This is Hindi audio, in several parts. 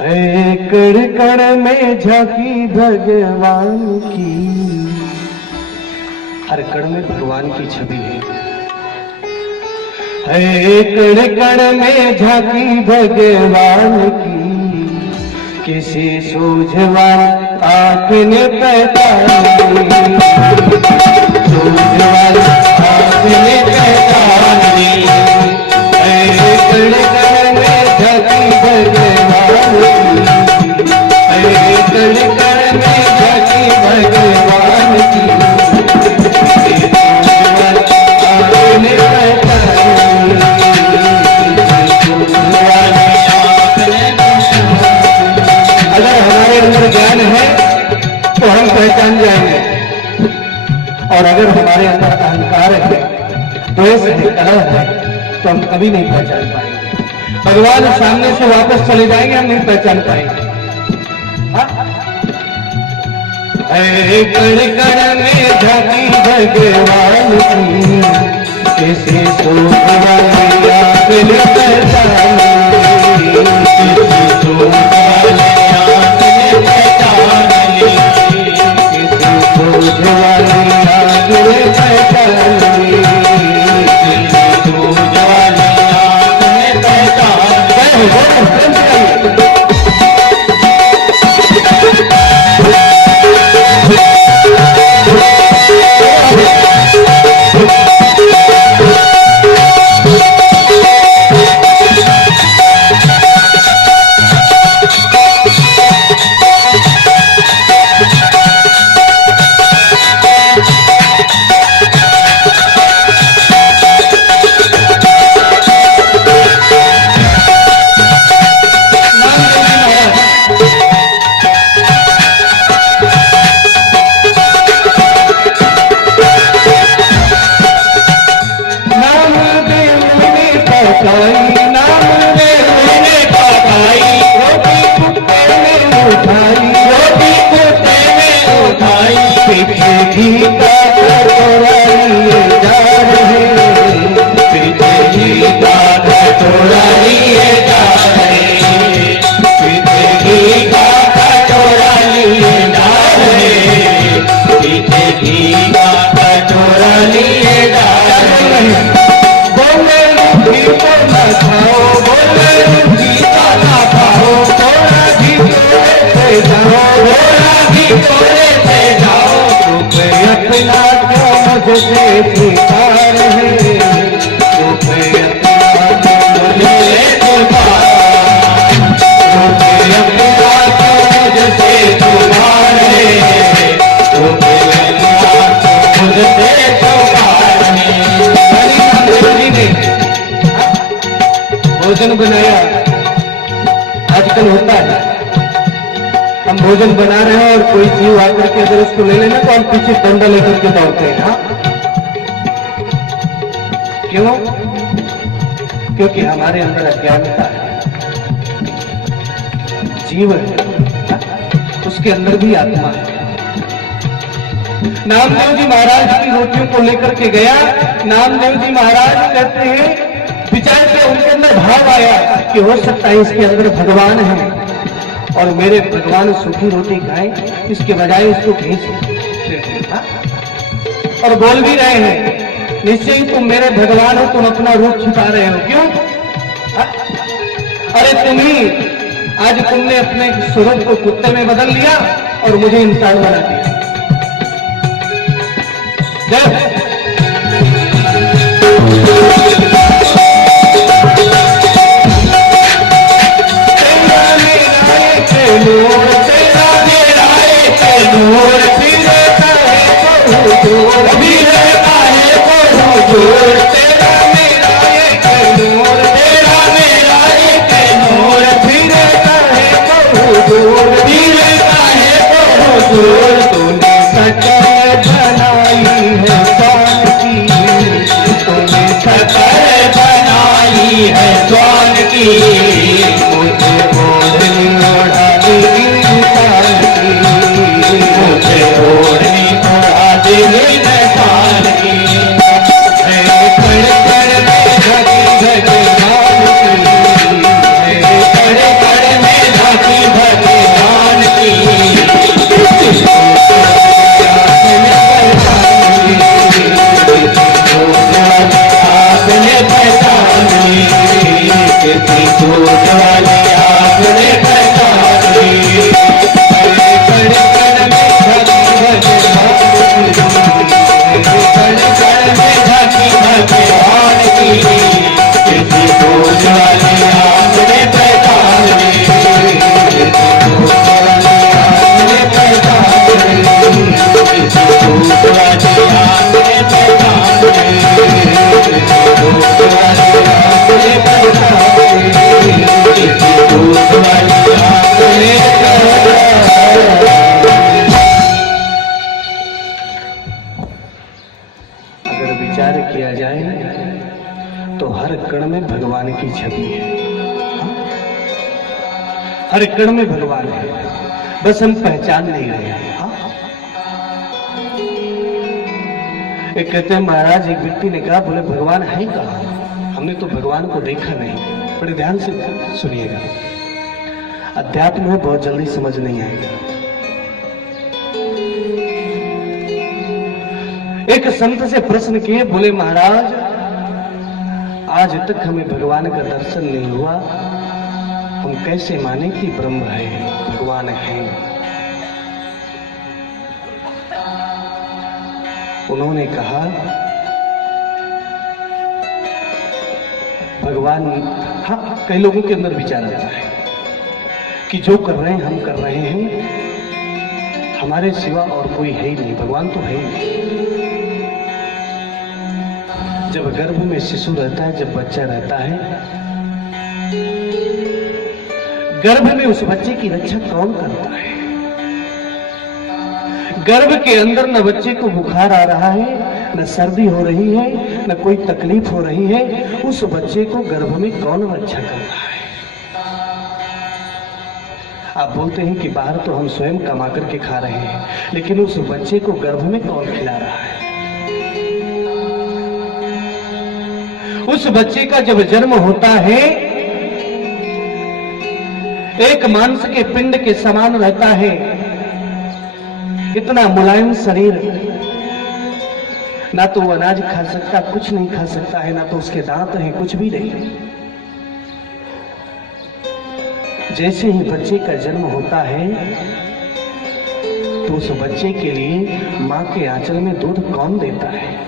है कण कण में झांकी भगवान की, हर कण में भगवान की छवि है कण कण में झांकी भगवान की, किसी सूझवान आँख ने पहचानी, सूझवान आँख ने पहचानी, है कण कण में झांकी भगवान की, है कण कण में झांकी भगवान की, सूझवान आँख ने पहचानी, सूझवान आँख ने पहचानी। अगर हमारे अंदर ज्ञान है तो हम पहचान जाएंगे, और अगर हमारे अंदर अहंकार है, द्वेष है, कलह है, तो हम कभी नहीं पहचान पाएंगे। भगवान सामने से वापस चले जाएंगे, हम नहीं पहचान पाएंगे। कण कण में झांकी भगवान की, किसी सूझवान आँख ने पहचानी, किसी सूझवान आँख ने पहचानी, किसी सूझवान आँख ने पहचानी, किसी सूझवान आँख ने पहचानी। भोजन बनाया, आजकल होता है, हम भोजन बना रहे हैं और कोई जीव आकर के अगर उसको ले लेना तो हम पीछे डंडा लेकर के दौड़ते हैं। हाँ, क्यों? क्योंकि हमारे अंदर अज्ञानता है, जीव है, उसके अंदर भी आत्मा है। नामदेव जी महाराज की रोटियों को लेकर के गया, नामदेव जी महाराज कहते हैं विचार से उनके अंदर भाव आया कि हो सकता है इसके अंदर भगवान है और मेरे भगवान सूखी रोटी खाएं, इसके बजाय इसको खींच और बोल भी रहे हैं निश्चय ही तुम मेरे भगवान हो, तुम अपना रूप छिपा रहे हो, क्यों? अरे तुम्ही आज तुमने अपने स्वरूप को कुत्ते में बदल लिया और मुझे इंसान बना दिया। की छवि है। हर कण में भगवान है, बस हम पहचान नहीं रहे हैं। एक कहते हैं महाराज, एक व्यक्ति ने कहा, बोले भगवान है कहाँ? हमने तो भगवान को देखा नहीं। बड़े ध्यान से सुनिएगा, अध्यात्म में बहुत जल्दी समझ नहीं आएगा। एक संत से प्रश्न किए, बोले महाराज आज तक हमें भगवान का दर्शन नहीं हुआ, हम कैसे माने कि ब्रह्म है, भगवान है? उन्होंने कहा भगवान, हाँ, कई लोगों के अंदर विचार आता है कि जो कर रहे हैं हम कर रहे हैं, हमारे सिवा और कोई है ही नहीं, भगवान तो है ही नहीं। जब गर्भ में शिशु रहता है, जब बच्चा रहता है, गर्भ में उस बच्चे की रक्षा कौन करता है? गर्भ के अंदर न बच्चे को बुखार आ रहा है, न सर्दी हो रही है, न कोई तकलीफ हो रही है, उस बच्चे को गर्भ में कौन रक्षा कर रहा है? आप बोलते हैं कि बाहर तो हम स्वयं कमा करके खा रहे हैं, लेकिन उस बच्चे को गर्भ में कौन खिला रहा है? उस बच्चे का जब जन्म होता है, एक मांस के पिंड के समान रहता है, इतना मुलायम शरीर, ना तो वो अनाज खा सकता, कुछ नहीं खा सकता है, ना तो उसके दांत हैं, कुछ भी नहीं। जैसे ही बच्चे का जन्म होता है तो उस बच्चे के लिए मां के आंचल में दूध कौन देता है?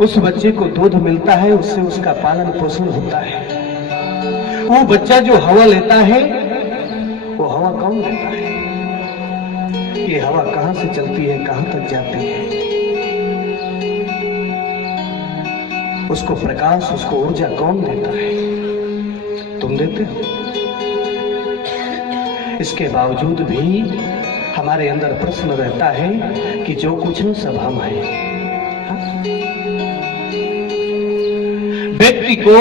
उस बच्चे को दूध मिलता है, उससे उसका पालन पोषण होता है। वो बच्चा जो हवा लेता है, वो हवा कौन देता है? ये हवा कहां से चलती है, कहां तक जाती है? उसको प्रकाश, उसको ऊर्जा कौन देता है? तुम देते हो। इसके बावजूद भी हमारे अंदर प्रश्न रहता है कि जो कुछ है सब हम हैं। व्यक्ति को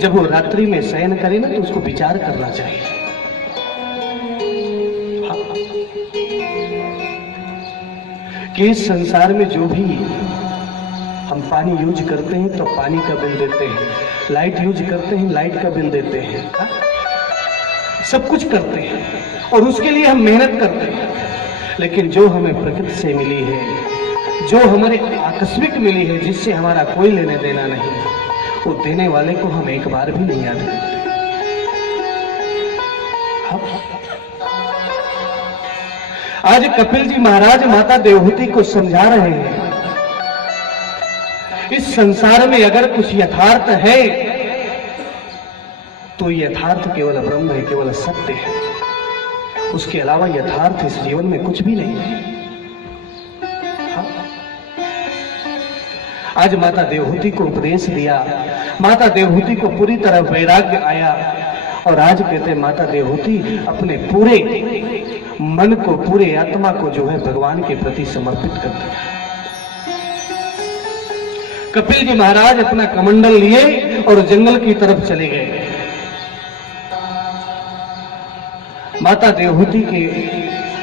जब वो रात्रि में शयन करे ना, तो उसको विचार करना चाहिए। कि इस संसार में जो भी हम पानी यूज करते हैं तो पानी का बिल देते हैं, लाइट यूज करते हैं लाइट का बिल देते हैं, सब कुछ करते हैं और उसके लिए हम मेहनत करते हैं। लेकिन जो हमें प्रकृति से मिली है, जो हमारे आकस्मिक मिली है, जिससे हमारा कोई लेने देना नहीं, वो देने वाले को हम एक बार भी नहीं याद करते। आज कपिल जी महाराज माता देवहूति को समझा रहे हैं, इस संसार में अगर कुछ यथार्थ है तो यथार्थ केवल ब्रह्म है, केवल सत्य है। उसके अलावा यथार्थ इस जीवन में कुछ भी नहीं है। आज माता देवहूति को उपदेश दिया, माता देवहूति को पूरी तरह वैराग्य आया और आज कहते हैं माता देवहूति अपने पूरे मन को, पूरे आत्मा को जो है भगवान के प्रति समर्पित कर दिया। कपिल जी महाराज अपना कमंडल लिए और जंगल की तरफ चले गए। माता देवहूति के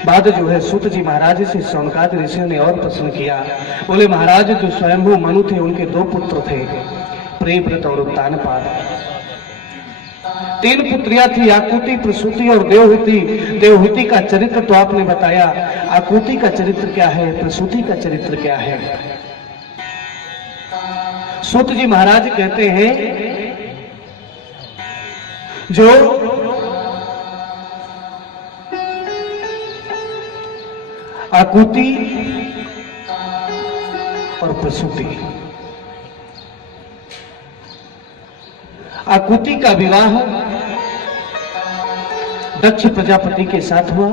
बाद जो है सूत जी महाराज से शौनकादि ऋषियों ने और प्रश्न किया। बोले महाराज जो स्वयंभू मनु थे, उनके 2 पुत्र थे, प्रियव्रत और उत्तानपाद। 3 पुत्रियां थी, आकुति, प्रसूति और देवहूति। देवहूति का चरित्र तो आपने बताया, आकुति का चरित्र क्या है, प्रसूति का चरित्र क्या है? सूत जी महाराज कहते हैं जो आकुति और प्रसूति, आकुति का विवाह दक्ष प्रजापति के साथ हुआ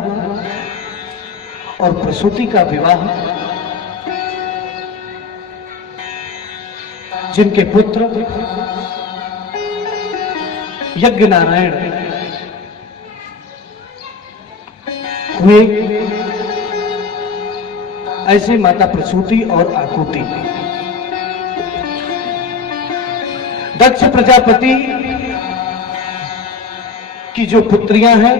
और प्रसूति का विवाह जिनके पुत्र यज्ञ नारायण हुए ऐसे माता प्रसूति और आकुति। दक्ष प्रजापति की जो पुत्रियां हैं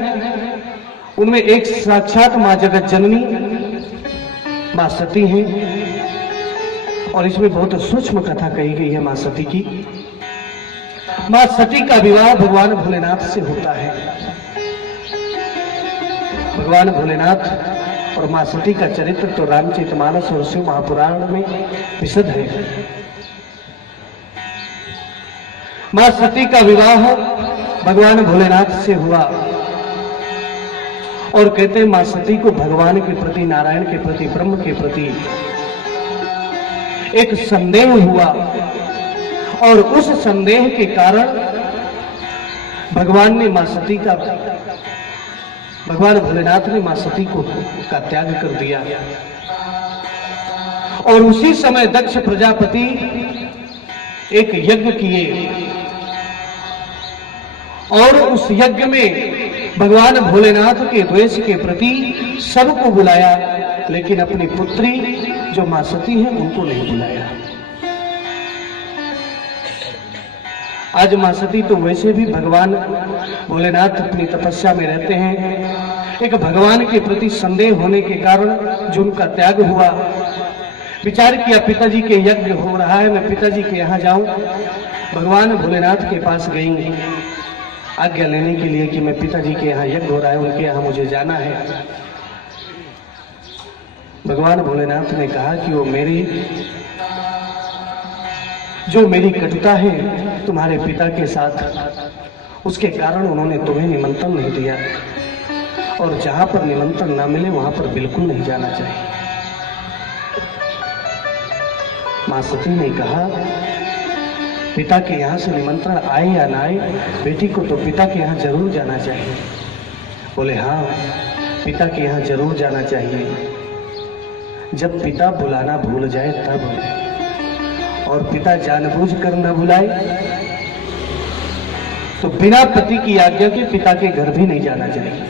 उनमें एक साक्षात मां जगत जननी मां सती हैं, और इसमें बहुत सूक्ष्म कथा कही गई है मां सती की। मां सती का विवाह भगवान भोलेनाथ से होता है। भगवान भोलेनाथ और मां सती का चरित्र तो रामचरितमानस और शिव महापुराण में विशद है। मां सती का विवाह भगवान भोलेनाथ से हुआ, और कहते हैं मां सती को भगवान के प्रति, नारायण के प्रति, ब्रह्म के प्रति एक संदेह हुआ, और उस संदेह के कारण भगवान भोलेनाथ ने मां सती को का त्याग कर दिया। और उसी समय दक्ष प्रजापति एक यज्ञ किए, और उस यज्ञ में भगवान भोलेनाथ के द्वेष के प्रति सबको बुलाया, लेकिन अपनी पुत्री जो मां सती है उनको नहीं बुलाया। आज मां सती तो वैसे भी भगवान भोलेनाथ अपनी तपस्या में रहते हैं। एक भगवान के प्रति संदेह होने के कारण जो उनका त्याग हुआ, विचार किया पिताजी के यज्ञ हो रहा है, मैं पिताजी के यहाँ जाऊं। भगवान भोलेनाथ के पास गई आज्ञा लेने के लिए कि मैं पिताजी के यहाँ यज्ञ हो रहा है, उनके यहाँ मुझे जाना है। भगवान भोलेनाथ ने कहा कि वो जो मेरी कटुता है तुम्हारे पिता के साथ, उसके कारण उन्होंने तुम्हें निमंत्रण नहीं दिया, और जहां पर निमंत्रण ना मिले वहां पर बिल्कुल नहीं जाना चाहिए। मां सती ने कहा पिता के यहाँ से निमंत्रण आए या ना आए, बेटी को तो पिता के यहाँ जरूर जाना चाहिए। बोले हाँ, पिता के यहाँ जरूर जाना चाहिए, जब पिता बुलाना भूल जाए तब, और पिता जानबूझकर न बुलाए तो बिना पति की आज्ञा के पिता के घर भी नहीं जाना चाहिए।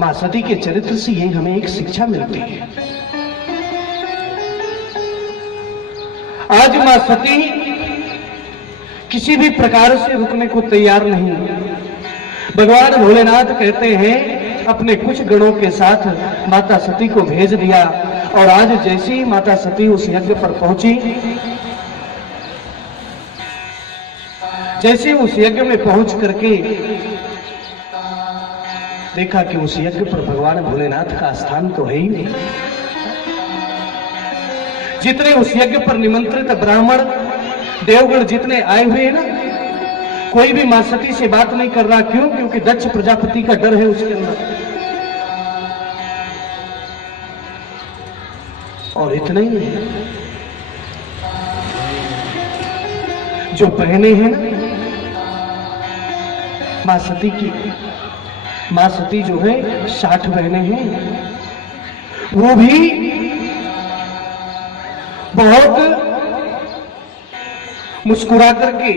मां सती के चरित्र से ये हमें एक शिक्षा मिलती है। आज मां सती किसी भी प्रकार से रुकने को तैयार नहीं। भगवान भोलेनाथ कहते हैं अपने कुछ गणों के साथ माता सती को भेज दिया, और आज जैसे ही माता सती उस यज्ञ पर पहुंची, जैसे उस यज्ञ में पहुंच करके देखा कि उस यज्ञ पर भगवान भोलेनाथ का स्थान तो है ही नहीं। जितने उस यज्ञ पर निमंत्रित ब्राह्मण देवगण जितने आए हुए हैं ना, कोई भी मां सती से बात नहीं कर रहा। क्यों? क्योंकि दक्ष प्रजापति का डर है उसके अंदर। और इतना ही नहीं, जो बहनें हैं ना मां सती की, मां सती जो है 60 बहनें हैं, वो भी बहुत मुस्कुरा करके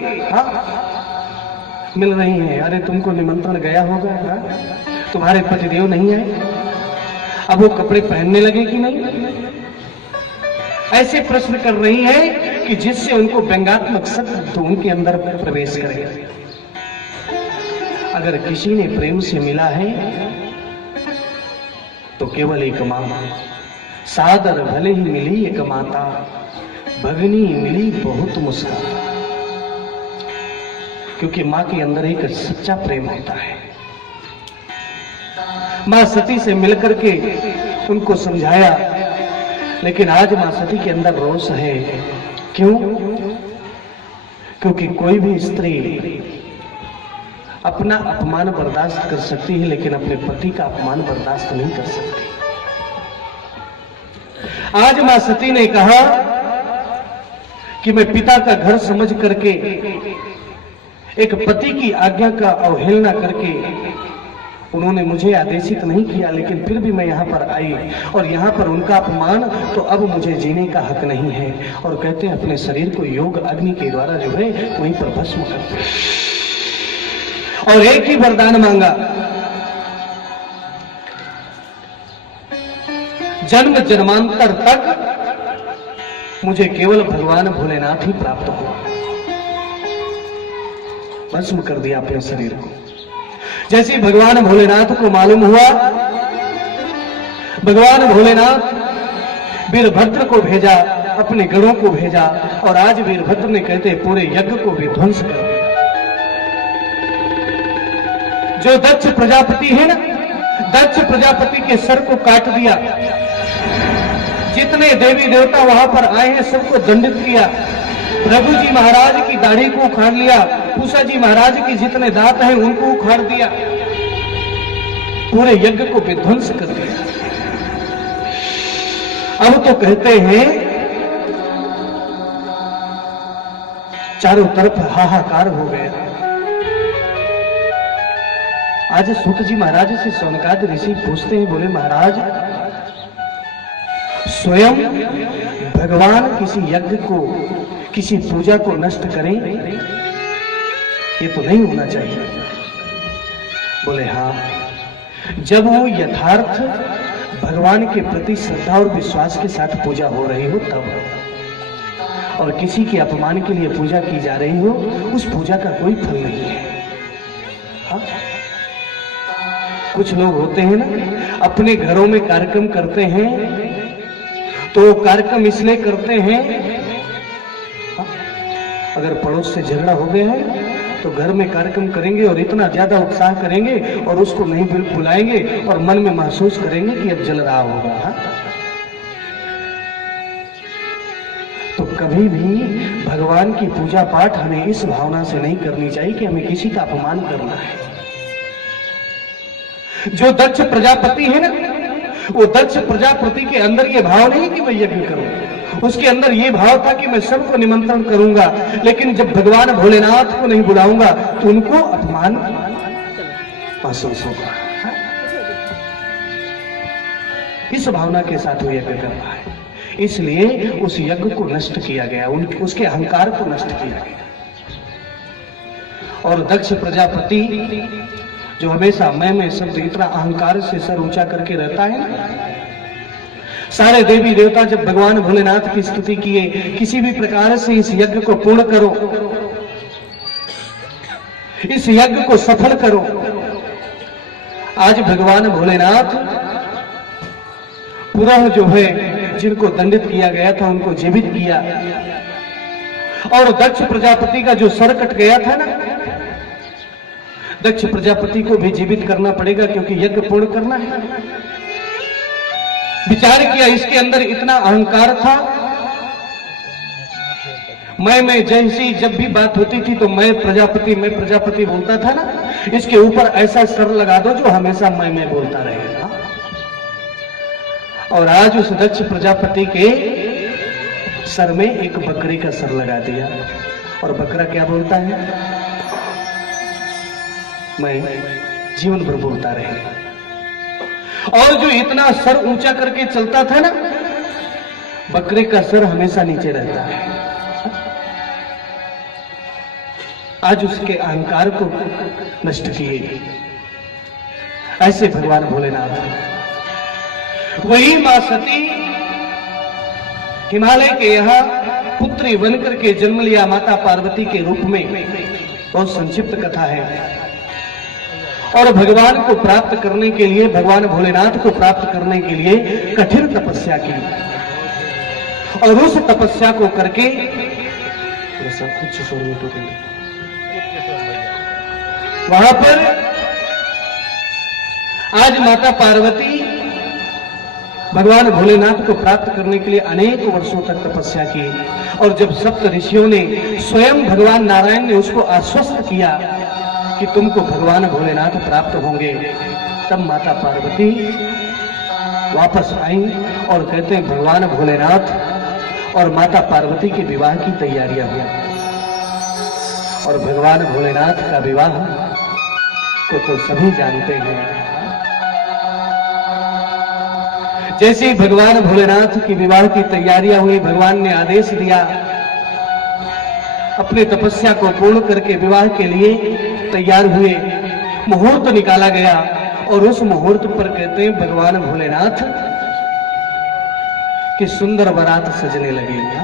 मिल रही हैं। अरे तुमको निमंत्रण गया होगा, तुम्हारे पतिदेव नहीं आए, अब वो कपड़े पहनने लगे कि नहीं, ऐसे प्रश्न कर रही हैं कि जिससे उनको व्यंग्यात्मक शब्द उनके अंदर प्रवेश करे। अगर किसी ने प्रेम से मिला है तो केवल एक मां, सादर भले ही मिली एक माता, भगनी मिली बहुत मुस्कान। क्योंकि मां के अंदर एक सच्चा प्रेम होता है। मां सती से मिलकर के उनको समझाया, लेकिन आज मां सती के अंदर रोष है। क्यों? क्योंकि कोई भी स्त्री अपना अपमान बर्दाश्त कर सकती है, लेकिन अपने पति का अपमान बर्दाश्त नहीं कर सकती। आज मां सती ने कहा कि मैं पिता का घर समझ करके, एक पति की आज्ञा का अवहेलना करके, उन्होंने मुझे आदेशित नहीं किया, लेकिन फिर भी मैं यहाँ पर आई, और यहाँ पर उनका अपमान, तो अब मुझे जीने का हक नहीं है। और कहते हैं अपने शरीर को योग अग्नि के द्वारा जो है वहीं पर भस्म करते, और एक ही वरदान मांगा जन्म जन्मांतर तक मुझे केवल भगवान भोलेनाथ ही प्राप्त हुआ। भस्म कर दिया अपने शरीर को। जैसे भगवान भोलेनाथ को मालूम हुआ, भगवान भोलेनाथ वीरभद्र को भेजा, अपने गणों को भेजा, और आज वीरभद्र ने कहते पूरे यज्ञ को भी ध्वंस कर दिया। जो दक्ष प्रजापति है ना, दक्ष प्रजापति के सर को काट दिया। जितने देवी देवता वहां पर आए हैं सबको दंडित किया। रघु जी महाराज की दाढ़ी को उखाड़ लिया, पूषा जी महाराज के जितने दांत हैं उनको उखाड़ दिया, पूरे यज्ञ को विध्वंस कर दिया। अब तो कहते हैं चारों तरफ हाहाकार हो गया। आज सूत जी महाराज से सौनकाद ऋषि पूछते हैं, बोले महाराज स्वयं भगवान किसी यज्ञ को, किसी पूजा को नष्ट करें, ये तो नहीं होना चाहिए। बोले हाँ, जब वो यथार्थ भगवान के प्रति श्रद्धा और विश्वास के साथ पूजा हो रही हो तब, और किसी के अपमान के लिए पूजा की जा रही हो, उस पूजा का कोई फल नहीं है। हाँ? कुछ लोग होते हैं ना, अपने घरों में कार्यक्रम करते हैं तो कार्यक्रम इसलिए करते हैं, हाँ? अगर पड़ोस से झगड़ा हो गया है तो घर में कार्यक्रम करेंगे और इतना ज्यादा उत्साह करेंगे और उसको नहीं बुलाएंगे और मन में महसूस करेंगे कि अब जल रहा होगा। हाँ? तो कभी भी भगवान की पूजा पाठ हमें इस भावना से नहीं करनी चाहिए कि हमें किसी का अपमान करना है। जो दक्ष प्रजापति है ना, वो दक्ष प्रजापति के अंदर ये भाव नहीं कि मैं यज्ञ करूं, उसके अंदर ये भाव था कि मैं सबको निमंत्रण करूंगा, लेकिन जब भगवान भोलेनाथ को नहीं बुलाऊंगा तो उनको अपमान महसूस होगा। इस भावना के साथ वो यज्ञ कर रहा है, इसलिए उस यज्ञ को नष्ट किया गया, उसके अहंकार को नष्ट किया गया। और दक्ष प्रजापति जो हमेशा मैं शब्द इतना अहंकार से सर ऊंचा करके रहता है ना, सारे देवी देवता जब भगवान भोलेनाथ की स्तुति किए, किसी भी प्रकार से इस यज्ञ को पूर्ण करो, इस यज्ञ को सफल करो। आज भगवान भोलेनाथ पुरह जो है, जिनको दंडित किया गया था उनको जीवित किया, और दक्ष प्रजापति का जो सर कट गया था ना, दक्ष प्रजापति को भी जीवित करना पड़ेगा क्योंकि यज्ञ पूर्ण करना है। विचार किया, इसके अंदर इतना अहंकार था, मैं जैसी जब भी बात होती थी तो मैं प्रजापति बोलता था ना, इसके ऊपर ऐसा सर लगा दो जो हमेशा मैं बोलता रहेगा। और आज उस दक्ष प्रजापति के सर में एक बकरी का सर लगा दिया, और बकरा क्या बोलता है, मैं जीवन भर बोलता रहे। और जो इतना सर ऊंचा करके चलता था ना, बकरे का सर हमेशा नीचे रहता है। आज उसके अहंकार को नष्ट किए। ऐसे भगवान भोलेनाथ। वही मां सती हिमालय के यहां पुत्री बनकर के जन्म लिया, माता पार्वती के रूप में। बहुत संक्षिप्त कथा है। और भगवान को प्राप्त करने के लिए, भगवान भोलेनाथ को प्राप्त करने के लिए कठिन तपस्या की, और उस तपस्या को करके कुछ वहां पर आज माता पार्वती भगवान भोलेनाथ को प्राप्त करने के लिए अनेक वर्षों तक तपस्या की। और जब सप्त ऋषियों ने, स्वयं भगवान नारायण ने उसको आश्वस्त किया कि तुमको भगवान भोलेनाथ प्राप्त होंगे, तब माता पार्वती वापस आई और कहते हैं भगवान भोलेनाथ और माता पार्वती के विवाह की तैयारियां हुई। और भगवान भोलेनाथ का विवाह को तो सभी जानते हैं। जैसे ही भगवान भोलेनाथ की विवाह की तैयारियां हुई, भगवान ने आदेश दिया, अपने तपस्या को पूर्ण करके विवाह के लिए तैयार हुए। मुहूर्त निकाला गया और उस मुहूर्त पर कहते हैं भगवान भोलेनाथ कि सुंदर बारात सजने लगेगी।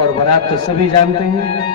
और बारात तो सभी जानते हैं